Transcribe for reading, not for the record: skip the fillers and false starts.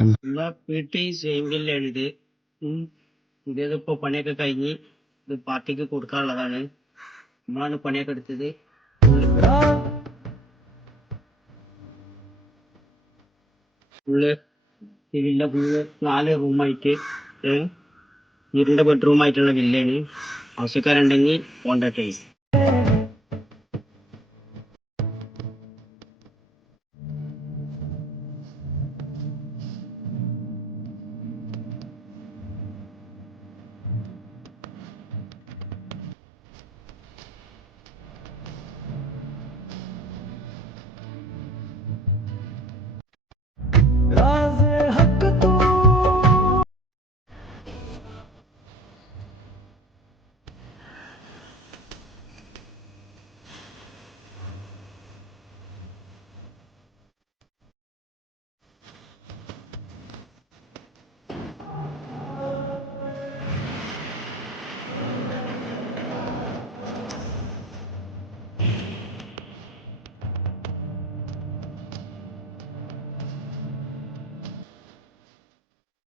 നമ്മളെ വീട്ടിൽ സെയിം വില്ലാണ് ഇത്. ഇതിപ്പോ പണിയൊക്കെ കഴിഞ്ഞ് ഇത് പാർട്ടിക്ക് കൊടുക്കാനുള്ളതാണ്. നമ്മളാണ് പണിയൊക്കെ എടുത്തത്. ഫുള്ള് ഇതിന്റെ ഫുള്ള് 4 റൂമായിട്ട് വീടിന്റെ ബെഡ്റൂം ആയിട്ടുള്ള വില്ലാണ്. ആവശ്യക്കാരുണ്ടെങ്കിൽ കോണ്ടാക്ട് ചെയ്യും.